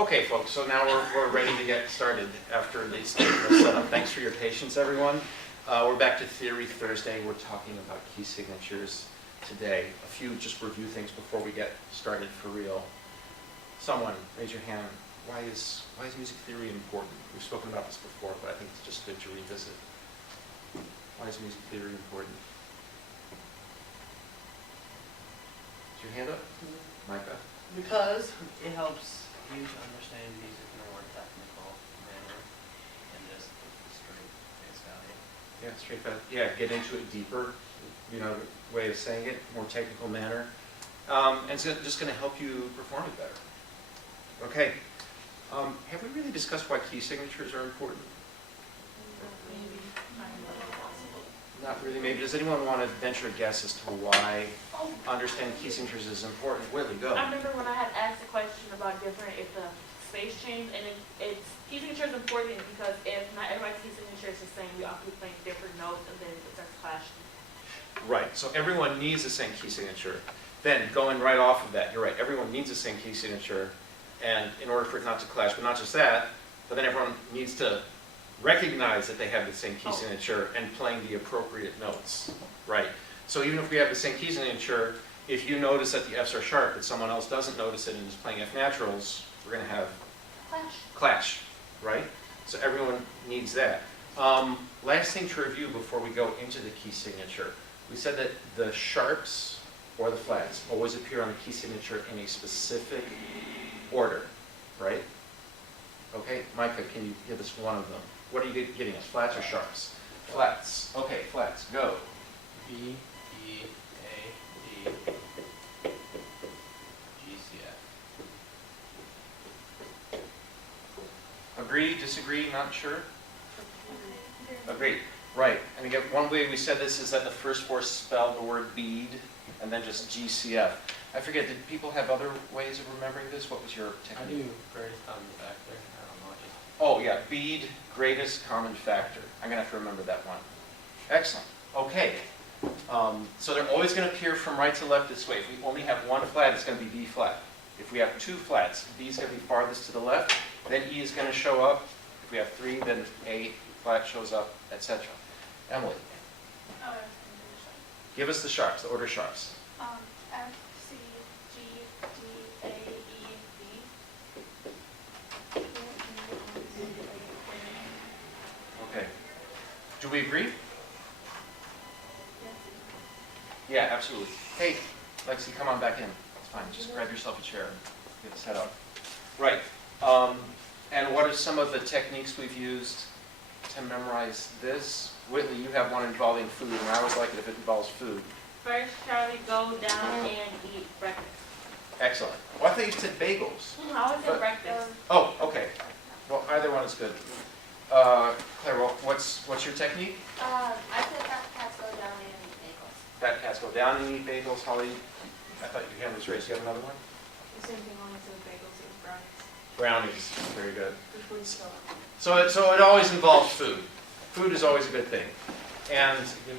Okay, folks, so now we're ready to get started after the setup. Thanks for your patience, everyone. We're back to Theory Thursday. We're talking about key signatures today. A few just review things before we get started for real. Someone, raise your hand. Why is music theory important? We've spoken about this before, but I think it's just good to revisit. Why is music theory important? Is your hand up? Micah? Because it helps you to understand music in a more technical manner and just straight face value. Yeah, straight back. Yeah, get into it deeper, way of saying it, more technical manner. And it's just going to help you perform it better. Okay. Have we really discussed why key signatures are important? Maybe. Not really. Maybe. Does anyone want to venture a guess as to why understanding key signatures is important? Whitley, go. I remember when I had asked a question about if the space changed, and it's key signature is important because if not everybody's key signature is the same, we often be playing different notes, and then it starts clashing. Right. So everyone needs the same key signature. Then going right off of that, you're right. Everyone needs the same key signature, and in order for it not to clash, but not just that, but then everyone needs to recognize that they have the same key signature and playing the appropriate notes, right? So even if we have the same key signature, if you notice that the Fs are sharp, but someone else doesn't notice it and is playing F naturals, we're going to have clash, right? So everyone needs that. Last thing to review before we go into the key signature, we said that the sharps or the flats always appear on the key signature in a specific order, right? Okay, Micah, can you give us one of them? What are you getting us, flats or sharps? Flats. Okay, flats, go. B, E, A, D, G, C, F. Agree, disagree, not sure? Agree. Right. And again, one way we said this is that the first four spell the word bead and then just GCF. I forget, did people have other ways of remembering this? What was your I technique? do greatest common factor. I don't know. Oh, yeah, bead, greatest common factor. I'm going to have to remember that one. Excellent. Okay. So they're always going to appear from right to left this way. If we only have one flat, it's going to be B flat. If we have two flats, B is going to be farthest to the left, then E is going to show up. If we have three, then A flat shows up, etc. Emily, give us the sharps, the order sharps. F, C, G, D, A, E, B. Okay. Do we agree? Yes. Yeah, absolutely. Hey, Lexi, come on back in. It's fine. Just grab yourself a chair and get set up. Right. And what are some of the techniques we've used to memorize this? Whitley, you have one involving food, and I always like it if it involves food. First, Charlie, go down and eat breakfast. Excellent. Well, I thought you said bagels. I always say breakfast. Oh, okay. Well, either one is good. Claire, what's your technique? I said fat cats go down and eat bagels. Fat cats go down and eat bagels. Holly, I thought your hand was raised. You have another one? The same thing only says bagels, it was brownies. Brownies. Very good. Which one's still? So it always involves food. Food is always a good thing. And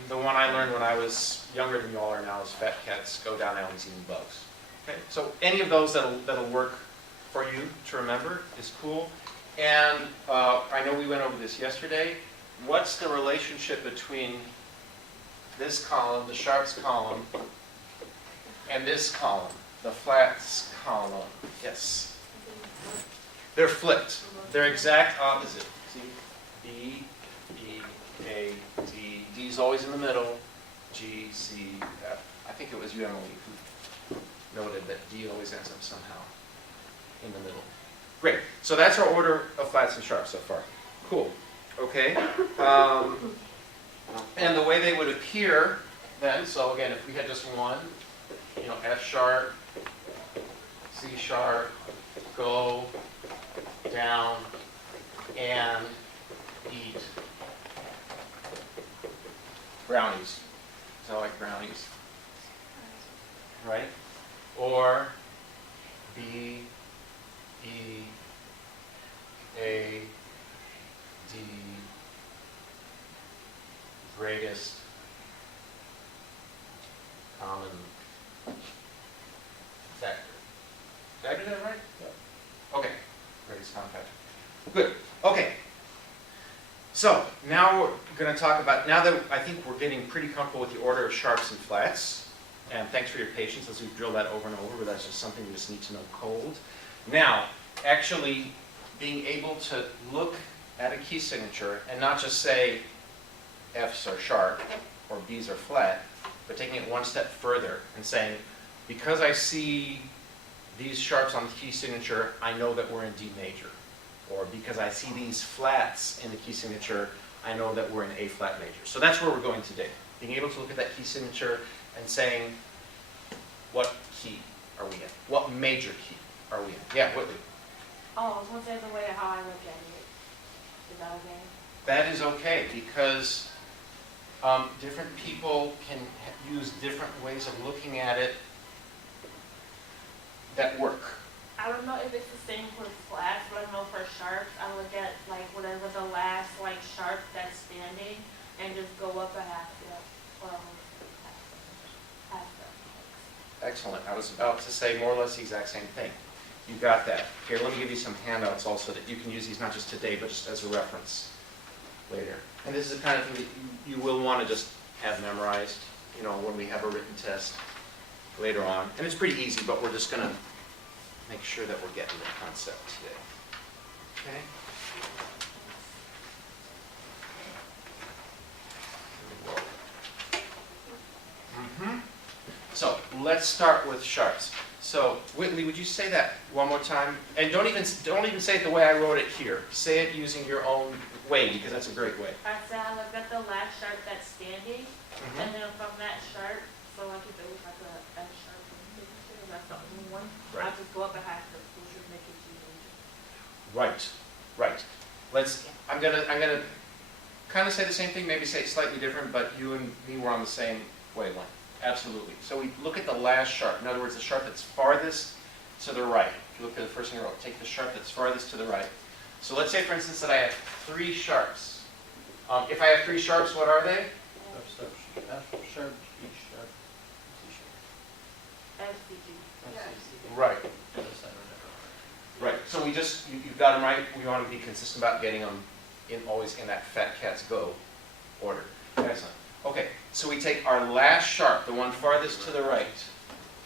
the one I learned when I was younger than you all are now is fat cats go down alleys eating bugs. Okay? So any of those that'll work for you to remember is cool. And I know we went over this yesterday. What's the relationship between this column, the sharps column, and this column, the flats column? Yes. They're flipped. They're exact opposite. See? B, E, A, D. D is always in the middle. G, C, F. I think it was you, Emily, who noted that D always ends up somehow in the middle. Great. So that's our order of flats and sharps so far. Cool. Okay. And the way they would appear then, so again, if we had just one, F sharp, C sharp, go, down, and eat brownies. So I like brownies. Right? Or B, E, A, D, greatest common factor. Did I do that right? Yeah. Okay. greatest compact. Good, okay. So, now we're gonna talk about, now that I think we're getting pretty comfortable with the order of sharps and flats, and thanks for your patience as we've drilled that over and over, but that's just something you just need to know cold. Now, actually being able to look at a key signature and not just say F's are sharp or B's are flat, but taking it one step further and saying, because I see these sharps on the key signature, I know that we're in D major. Or because I see these flats in the key signature, I know that we're in A flat major. So that's where we're going today. Being able to look at that key signature and saying, what key are we in? What major key are we in? Yeah, Whitley. Oh, I was gonna say the way how I look at it. Is that okay? That is okay because different people can use different ways of looking at it that work. I don't know if it's the same for flats, but I know for sharps, I look at like whatever the last like sharp that's standing and just go up a half step. Well, half step. Excellent. I was about to say more or less the exact same thing. You got that. Here, let me give you some handouts also that you can use these not just today, but just as a reference later. And this is the kind of thing that you will want to just have memorized, you know, when we have a written test later on. And it's pretty easy, but we're just going to make sure that we're getting the concept today. Okay? So let's start with sharps. So Whitley, would you say that one more time? And don't even say it the way I wrote it here. Say it using your own way because that's a great way. I said I look at the last sharp that's standing, and then from that sharp, so like if it was like a F sharp, that's the only one. Right. I'll just go up a half step, which would make it G major. Right, right. I'm gonna kind of say the same thing, maybe say it slightly different, but you and me were on the same wavelength. Absolutely. So we look at the last sharp. In other words, the sharp that's farthest to the right. If you look at the first thing in a row, take the sharp that's farthest to the right. So let's say, for instance, that I have 3 sharps. If I have 3 sharps, what are they? F sharp, G sharp, C sharp. F, C, G. Right. Other side or Right. So we just, you've got them right. We want to be consistent about getting them always in that fat cat's go order. Excellent. Okay, so we take our last sharp, the one farthest to the right.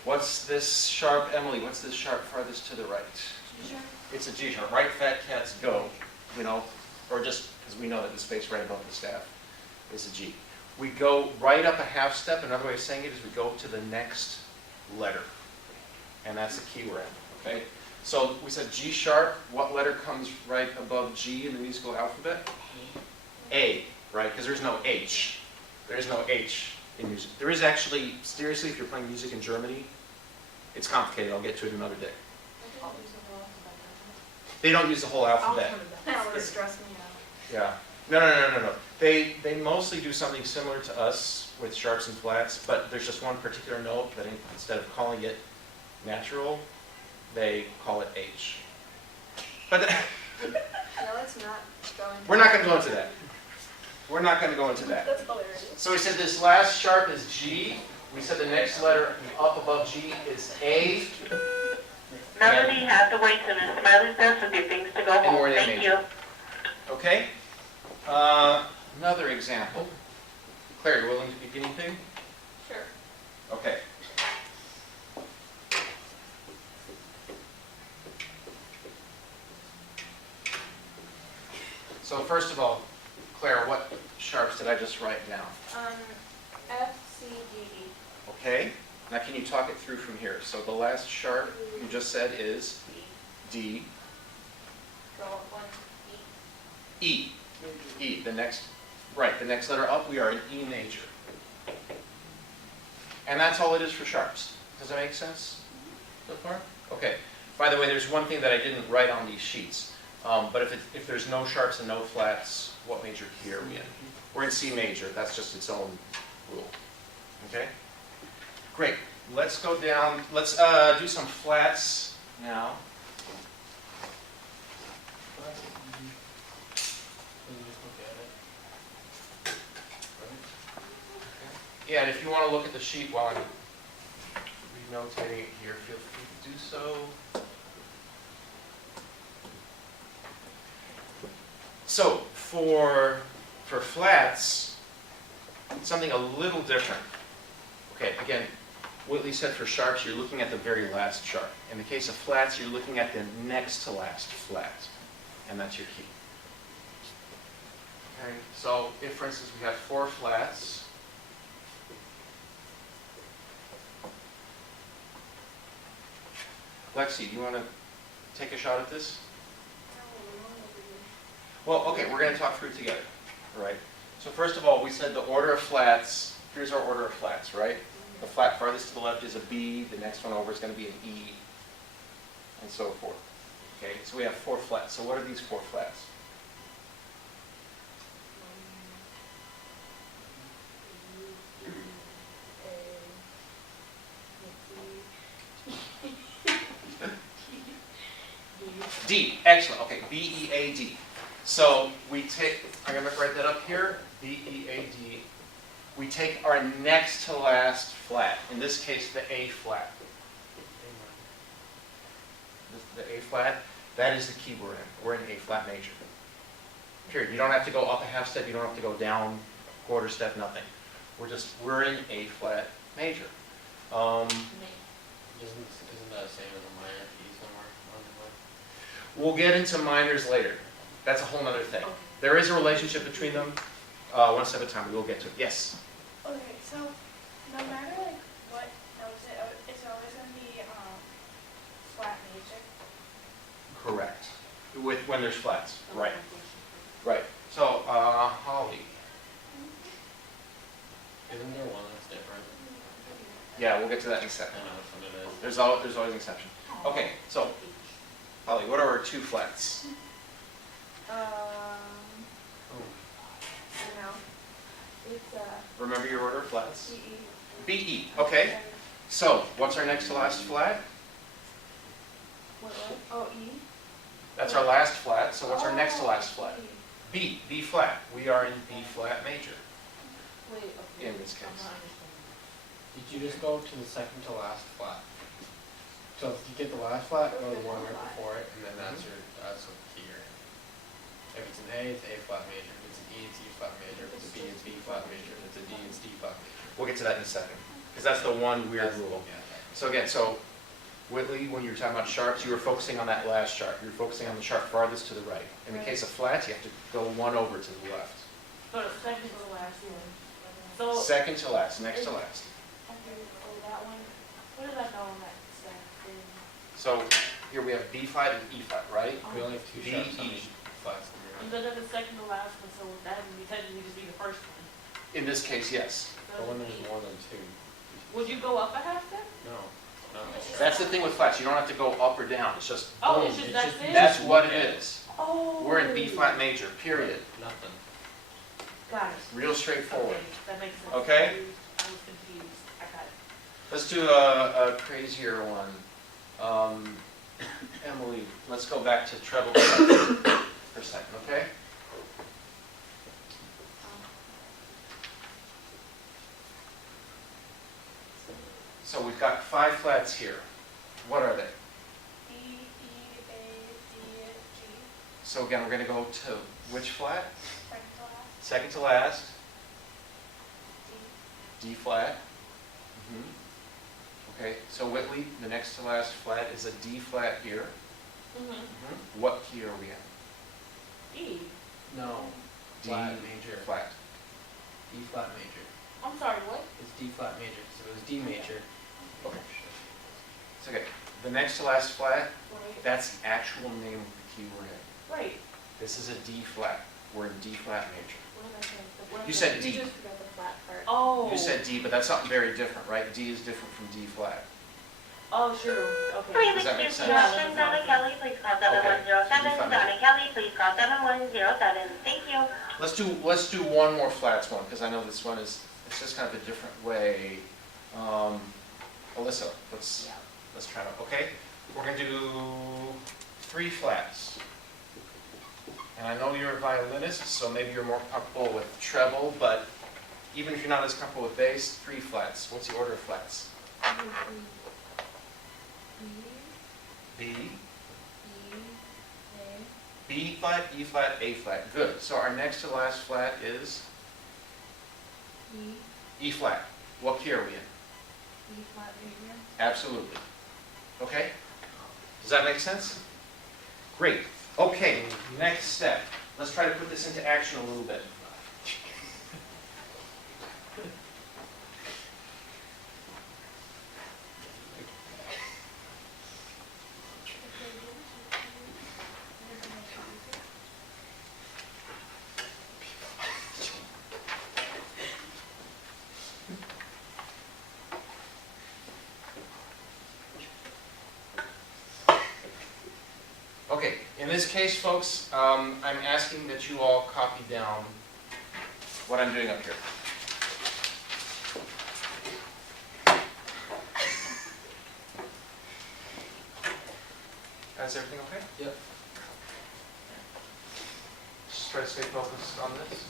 What's this sharp, Emily? What's this sharp farthest to the right? G sharp. It's a G sharp. Right fat cat's go, you know, or just because we know that the space right above the staff is a G. We go right up a half step. Another way of saying it is we go to the next letter. And that's the key we're in, okay? So we said G sharp. What letter comes right above G in the musical alphabet? A, right? Because there's no H. There is no H in music. There is actually, seriously, if you're playing music in Germany, it's complicated. I'll get to it another day. They don't use the whole alphabet. That would stress me out. Yeah. No. They mostly do something similar to us with sharps and flats, but there's just one particular note that instead of calling it natural, they call it H. But No, it's not going. we're not going to go into that. We're not going to go into that. That's hilarious. So we said this last sharp is G. We said the next letter up above G is A. Melanie has to wait till the smiley says a few things to go And home. we're in Thank major. you. Okay? Another example. Claire, you willing to be guinea pig? Sure. Okay. So first of all, Claire, what sharps did I just write down? F, C, D, E. Okay? Now can you talk it through from here? So the last sharp you just said is D. Go up one, E. E. E. The next letter up, we are in E major. And that's all it is for sharps. Does that make sense so far? Okay. By the way, there's one thing that I didn't write on these sheets. But if there's no sharps and no flats, what major key are we in? We're in C major. That's just its own rule. Okay? Great. Let's go down. Let's do some flats now. Yeah, and if you want to look at the sheet while I'm renotating it here, feel free to do so. So for flats, something a little different. Okay, again, Whitley said for sharps, you're looking at the very last sharp. In the case of flats, you're looking at the next to last flat, and that's your key. Okay, so if, for instance, we have 4 flats, Lexi, do you want to take a shot at this? Well, okay, we're going to talk through it together, all right? So first of all, we said the order of flats, here's our order of flats, right? The flat farthest to the left is a B, the next one over is going to be an E, and so forth. Okay, so we have 4 flats. So what are these 4 flats? D, excellent. Okay, B, E, A, D. So we take, I'm going to write that up here, B, E, A, D. We take our next to last flat, in this case the A flat. The A flat, that is the key we're in. We're in A flat major. Period. You don't have to go up a half step, you don't have to go down a quarter step, nothing. We're in A flat major. Isn't that the same as a minor key somewhere? We'll get into minors later. That's a whole other thing. There is a relationship between them. One step at a time, we will get to it. Yes? Okay, so no matter like what notes it's always gonna be flat major. Correct. When there's flats. Right. Right. So, Holly. Isn't there one that's different? Yeah, we'll get to that in a I second. know which one it is. There's always an exception. Okay, so, Holly, what are our 2 flats? You know, it's Remember your order of flats? E. B, E. Okay. So, what's our next to last flat? What? Oh, E. That's our last flat. So what's our next to last flat? E. B, B flat. We are in B flat major Wait, okay. in this case. I'm not understanding. Did you just go to the second to last flat? So if you get the last flat, go to the one right before it, and then that's what the key you're in. If it's an A, it's A flat major. If it's an E, it's E flat major. If it's a B, it's B flat major. If it's a D, it's D flat major. We'll get to that in a second, because that's the one weird rule. Yeah. So again, Whitley, when you were talking about sharps, you were focusing on that last sharp. You were focusing on the sharp farthest to the right. In the case of flats, you have to go one over to the left. So it's second to the last one. So, Second to last, next to last. okay, so that one, what did I know on that stack thing? So here we have B flat and E flat, right? We only have 2 D, sharps on E. each flats. And then the second to last one, so that would technically just be the first one. In this case, yes. So But when it'd there's be- more than 2. Would you go up a half step? No. That's the thing with flats. You don't have to go up or down. It's just, Oh, boom, it's just, it's that's just- it? that's what it is. Oh. We're in B flat major, period. Nothing. Got it. Real straightforward. Okay, that makes sense. Okay. I was confused. I got it. Let's do a crazier one. Emily, let's go back to treble for a second, okay? So we've got 5 flats here. What are they? D, E, A, D, G. So again, we're going to go to which flat? Second to last. Second to last, D. D flat. Okay, so Whitley, the next to last flat is a D flat here. Mm-hmm. What key are we in? E. No. D Flat major. flat. D flat major. I'm sorry, what? It's D flat major, because if it was D major. Okay. It's okay. The next to last flat, Right. that's the actual name of the key we're in. Right. This is a D flat. We're in D flat major. What did I say? You said D. You just forgot the flat part. Oh. You said D, but that's something very different, right? D is different from D flat. Oh, true. Okay. Please Does that make excuse sense? me, Donna Kelly, please call 7107. Donna Kelly, please call 7107. Thank you. Let's do one more flats one, because I know this one is, it's just kind of a different way. Alyssa, let's try to, okay? We're going to do 3 flats. And I know you're a violinist, so maybe you're more comfortable with treble, but even if you're not as comfortable with bass, 3 flats. What's the order of flats? B, B, B flat, E flat, A flat. Good. So our next to last flat is E flat. What key are we in? E flat major. Absolutely. Okay? Does that make sense? Great. Okay, next step. Let's try to put this into action a little bit. Okay, in this case, folks, I'm asking that you all copy down what I'm doing up here. Is everything okay? Yep. Just try to stay focused on this.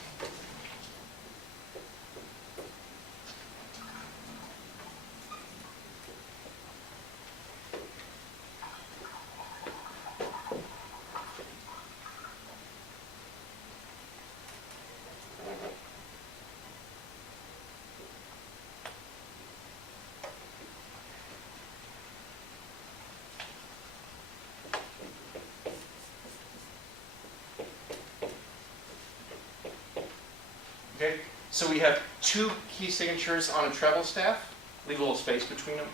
Okay, so we have 2 key signatures on a treble staff. Leave a little space between them.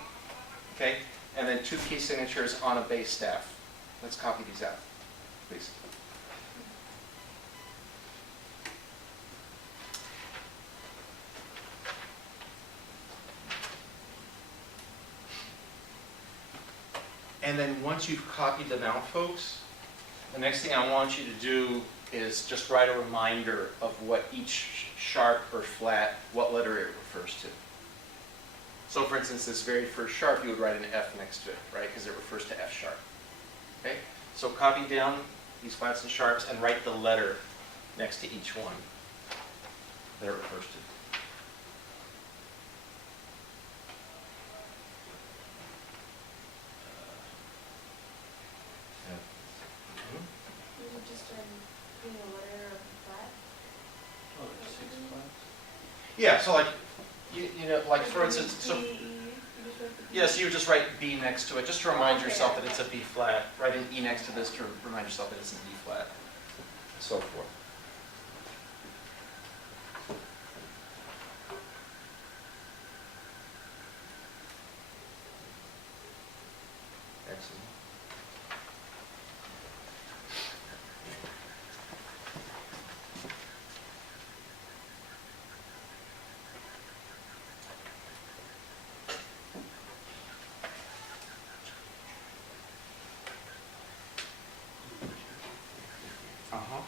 Okay, and then 2 key signatures on a bass staff. Let's copy these out, please. And then once you've copied them out, folks, the next thing I want you to do is just write a reminder of what each sharp or flat, what letter it refers to. So for instance, this very first sharp, you would write an F next to it, right? Because it refers to F sharp. Okay? So copy down these flats and sharps and write the letter next to each one that it refers to. Is it just being a letter of flat? Oh, there's 6 flats? Yeah, so like, you know, like for instance, so, yes, you would just write B next to it, just to remind yourself that it's a B flat. Write an E next to this to remind yourself that it's a B flat, and so forth. Excellent. Uh-huh.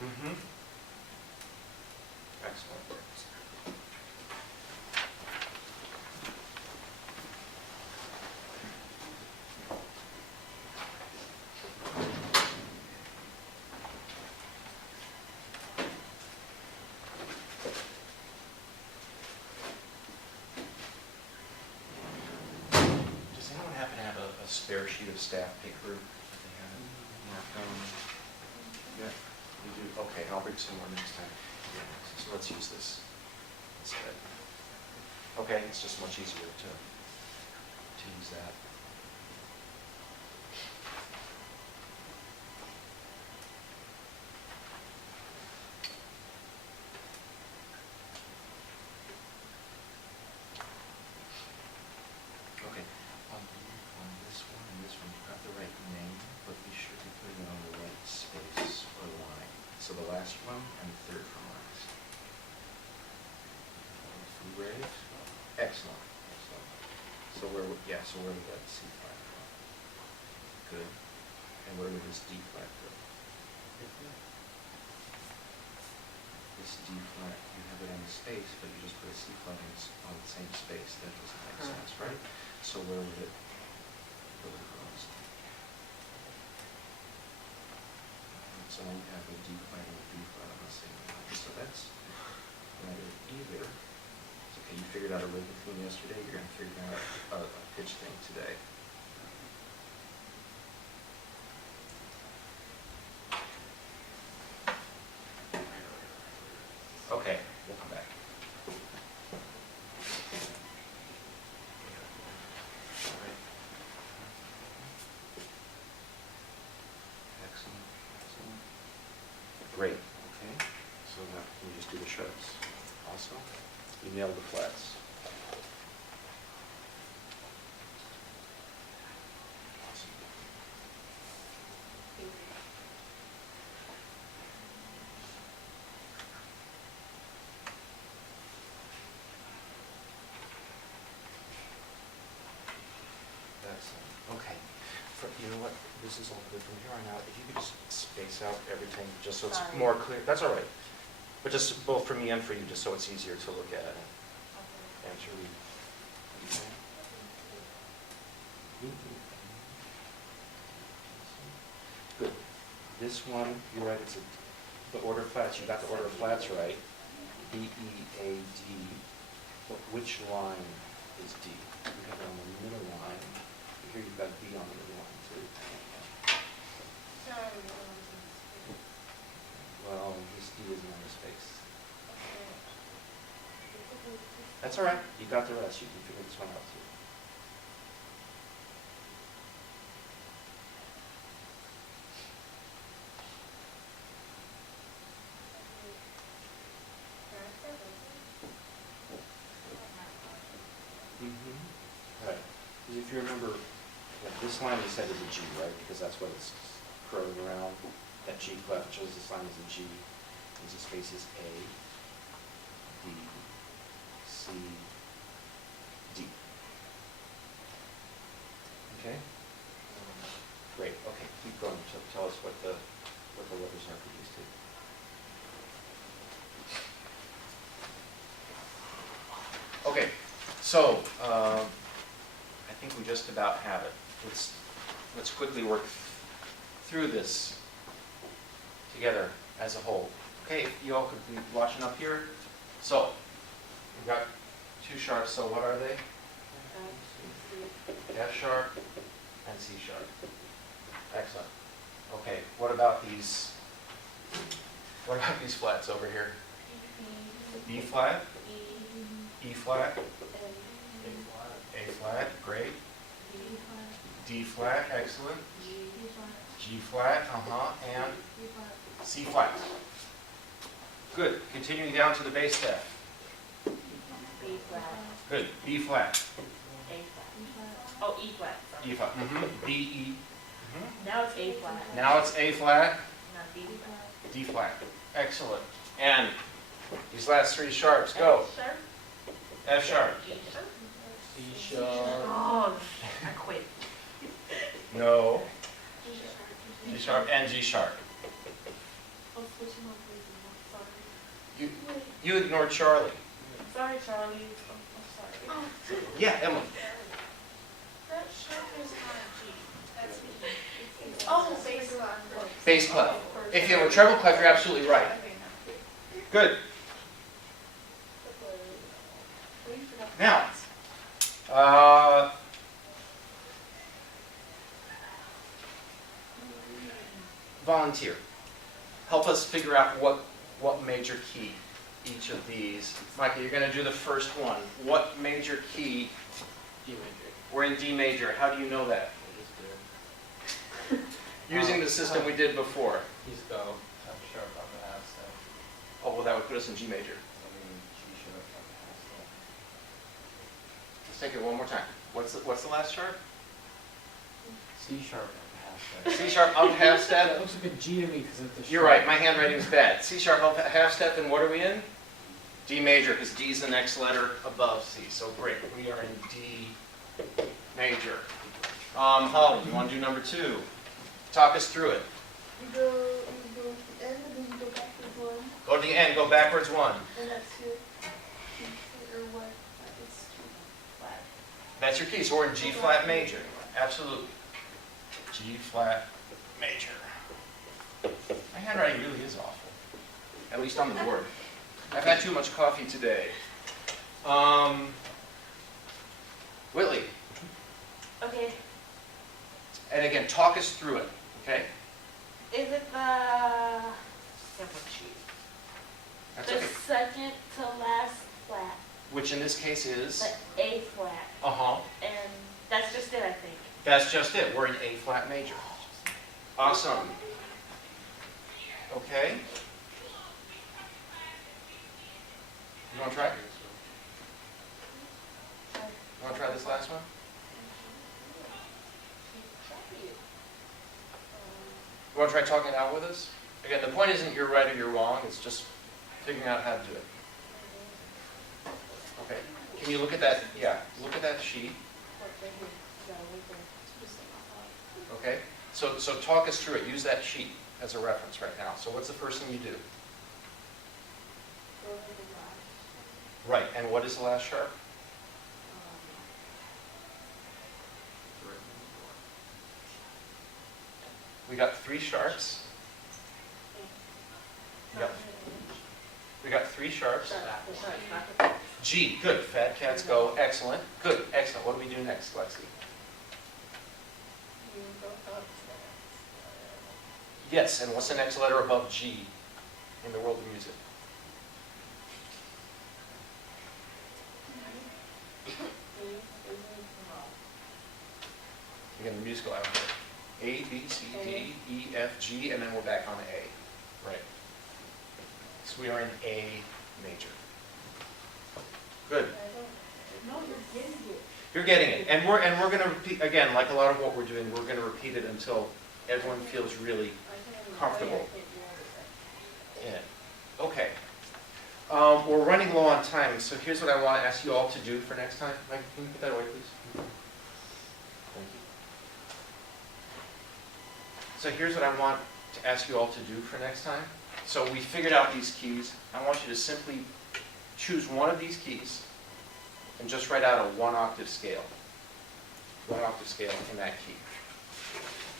Mm-hmm. Excellent. Does anyone happen to have a spare sheet of staff paper that they haven't marked on? Yeah, you do. Okay, I'll bring some more next time. Yeah, so let's use this instead. Okay, it's just much easier to use that. Okay, on this one and this one, you've got the right name, but be sure to put it on the right space or line. So the last one and the third from last. Food grade? Excellent, excellent. So where, so where would that C flat go? Good. And where would this D flat go? This D flat, you have it on the space, but you just put a C flat on the same space. That doesn't make sense, right? So where would it go? So we have a D flat and a B flat on the same line. So that's either figured out a rhythm theme yesterday, you're going to figure out a pitch thing today. Okay, we'll come back. All right. Excellent, excellent. Great, okay. So now can you just do the sharps also? You nailed the flats. Awesome. Excellent. Okay. You know what? This is all good. From here on out, if you could just space out everything just so it's Sorry. more clear. That's all right. But just both for me and for you, just so it's easier to look at and to read. Okay. Good. This one, you're right, it's the order of flats. You got the order of flats right. B, E, A, D. But which line is D? You have it on the middle line. Here you've got B on the middle line too. Well, this D isn't on the space. That's all right. You got the rest. You can figure this one out too. Right. If you remember, this line we said is a G, right? Because that's what it's curling around. That G clef shows this line is a G. These spaces A, B, C, D. Okay? Great. Okay, keep going. So tell us what the letters are for these two. Okay, so I think we just about have it. Let's quickly work through this together as a whole. Okay, if you all could be watching up here. So we've got two sharps. So what are they? F sharp and C sharp. Excellent. Okay, what about these? What about these flats over here? B flat, E flat, A flat, great. D flat, excellent. G flat, and C flat. Good. Continuing down to the bass staff. B flat, Good. B flat. A flat. Oh, E flat, sorry. E flat. B, E. Now it's A flat. Now it's A flat, Not B flat. D flat. Excellent. And these last three sharps, go. Sharp. F sharp. G sharp. C sharp. Oh, I quit. No. G sharp and G sharp. Oh, switch them up, please. You ignored Charlie. Sorry, Charlie. I'm sorry. Yeah, Emily. That sharp is not a G. That's B. It's also bass clef. Bass clef. If you have a treble clef, you're absolutely right. Good. Now, volunteer. Help us figure out what major key each of these. Micah, you're going to do the first one. What major key? D major. We're in D major. How do you know that? Using the system we did before. Please go F sharp up a half step. Oh, well, that would put us in G major. G sharp up a half step. Let's take it one more time. What's the last sharp? C sharp up a half step. C sharp up half That step. looks like a G to me because of the You're right, my handwriting's bad. C sharp up half step, and what are we in? D major, because D is the next letter above C. So great, we are in D major. Holly, you want to do number 2? Talk us through it. You go to the end and then you go backwards one, Go to the end, go backwards 1. and that's your key, or what, it's flat. That's your key, so we're in G flat major. Absolutely. G flat major. My handwriting really is awful, at least on the board. I've had too much coffee today. Whitley, Okay, and again, talk us through it, okay? is it the, That's the okay. second to last flat, Which in this case is? the A flat, Uh-huh. and that's just it, I think. That's just it. We're in A flat major. Awesome. Okay. You want to try? You want to try this last one? You want to try talking it out with us? Again, the point isn't you're right or you're wrong. It's just figuring out how to do it. Okay. Can you look at that? Yeah. Look at that sheet. Okay. So talk us through it. Use that sheet as a reference right now. So what's the first thing you do? Right. And what is the last sharp? We got 3 sharps. Yep. We got 3 sharps. G. Good. Fat cats go. Excellent. Good. Excellent. What do we do next, Lexi? Yes. And what's the next letter above G in the world of music? Again, the musical alphabet. A, B, C, D, E, F, G, and then we're back on A. Right. So we are in A major. Good. No, you're getting it. You're getting it. And we're going to repeat, again, like a lot of what we're doing, we're going to repeat it until everyone feels really comfortable in it. Okay. We're running low on time, so here's what I want to ask you all to do for next time. Mike, can you put that away, please? Thank you. So here's what I want to ask you all to do for next time. So we figured out these keys. I want you to simply choose one of these keys and just write out a 1-octave scale. 1-octave scale in that key.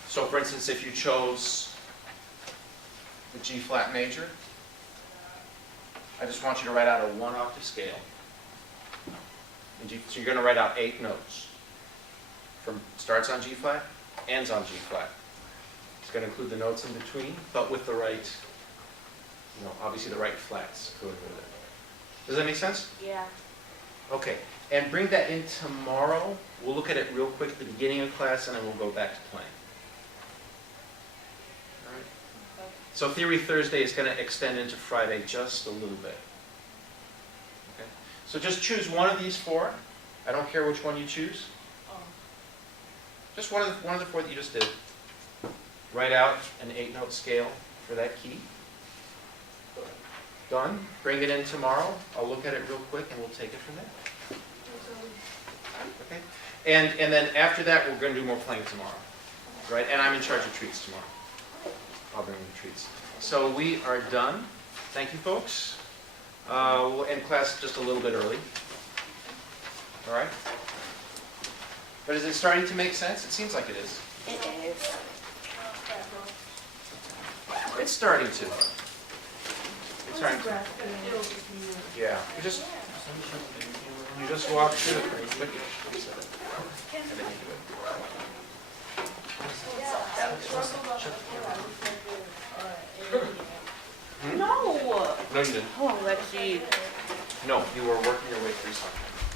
So for instance, if you chose the G flat major, I just want you to write out a 1-octave scale. And so you're going to write out 8 notes. From starts on G flat, ends on G flat. It's going to include the notes in between, but with the right, obviously the right flats going with it. Does that make sense? Yeah. Okay. And bring that in tomorrow. We'll look at it real quick at the beginning of class, and then we'll go back to playing. All right. So Theory Thursday is going to extend into Friday just a little bit. Okay. So just choose one of these 4. I don't care which one you choose. Just one of the 4 that you just did. Write out an 8-note scale for that key. Done. Bring it in tomorrow. I'll look at it real quick and we'll take it from there. Okay. And then after that, we're going to do more playing tomorrow. Right? And I'm in charge of treats tomorrow. I'll bring the treats. So we are done. Thank you, folks. We'll end class just a little bit early. All right? But is it starting to make sense? It seems like it is. It is. It's starting to. It's starting to. Yeah. You just walk through it pretty quick. And then you do it. No. No, you didn't. Oh, let's see. No, you were working your way through something.